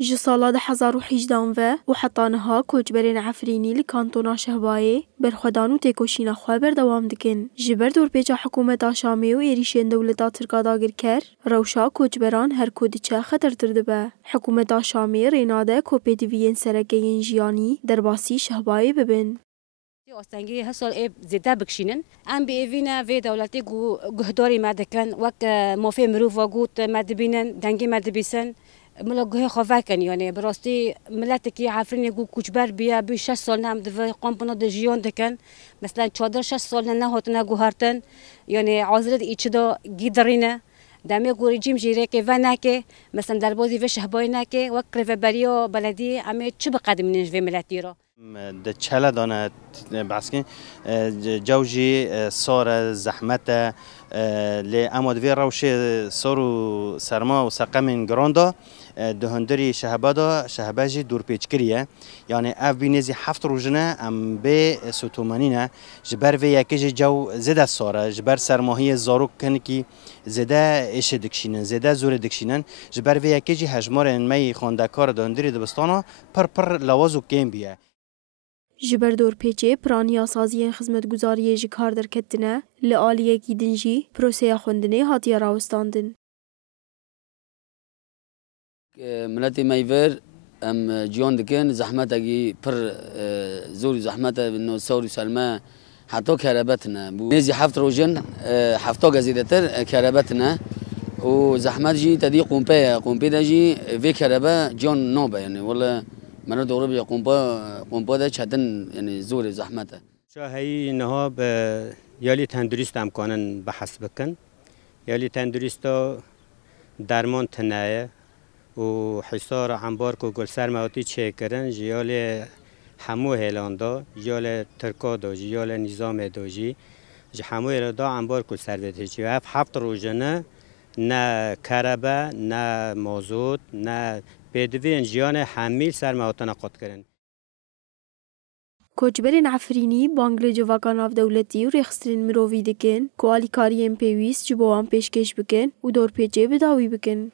ji sala 2018 ve û heta niha koçberên Efrînî li kantona Şehbayê berxwedan û têkoşîna xwe berdewam dikin. Ji ber dorpêça hikûmeta Şamê û êrişên dewleta Tirka dagirker, rewşa koçberan her ku diçe xetertir dibe. Hikûmeta Şamê rê nade ku pêdiviyên serekeyên jiyanî derbasî Şehbayê bibin. Ostengî her sal ev zêde bikişînin. Em bi evîne vê dewletê guhdarî me dikin wek mafê mirov ve got me dibînin, dengê me dibîsin. Mila guhê xwe vekin yani bi rastî milletekî Efrînê ku koçber biye bû 6 sal em di kampana de jiyan dikin. Mesela çadir 6 sal ne hatine guhartin. Yani azrê îçi da gîdirîne. Demê ku rejîm jî rêkê ve neke. Mesela derbasî vê Şehbayê neke wek rêveberiya belediyê em ê çi biqedimînin ji vê milletî ra. ده چهل دانه بحثی جوجی سار زحمت ل اما دوی روشه سارو سرما و سقمن گراندا دهندری شهباجی دور پیچ کریه یعنی اف بینیزی 7 روزنه ام به ستومانینه جبر و یکی جو زده ساره جبر سرماهی زاروک کن کی زده اش دکشینن زده زور دکشینن جبر و یکی هجمار می خواندکار دهندری دبستانا پر لوازو کم بیه. Ji ber dorpêçê piraniya saziyên xizmetguzariyê ji kar derketine, li aliyekî din jî proseya xwendinê hatiye rawestandin. Miletê me ver em ciwan dikin zehmetekî pir zor zehmet e sawr û selme heta kerebetine. Nêzî heft rojin hefta gezîdetir kerebetine û zehmet jî tedî qompê ye. Qompê de jî vê kerebe ciwan nabe yani wala من دوره بیا قنبا ده چندین یعنی زور زحمته. شاهی نها به یالی تندرست امکانن بحث بکن. یالی تندرست درمان تنایه و حصار انبار کو گل سرماتی چه کردن جیالی همو هلاندا جیالی ترکا دا جیالی نظام داجی جی همو هلاندا انبار کو سرویتی چی و هفت روزانه نه کربه نه مازوت نه پێدوێن ژیانە هەمیل سەرماوەتەنە قوتکردن. Koçberên Efrînî bang li civaka navdewletî û rêxistinên mirovî dikin ku alîkariyên pêwîst ji bo wan pêşkêş bikin û dorpêçê bidawî bikin.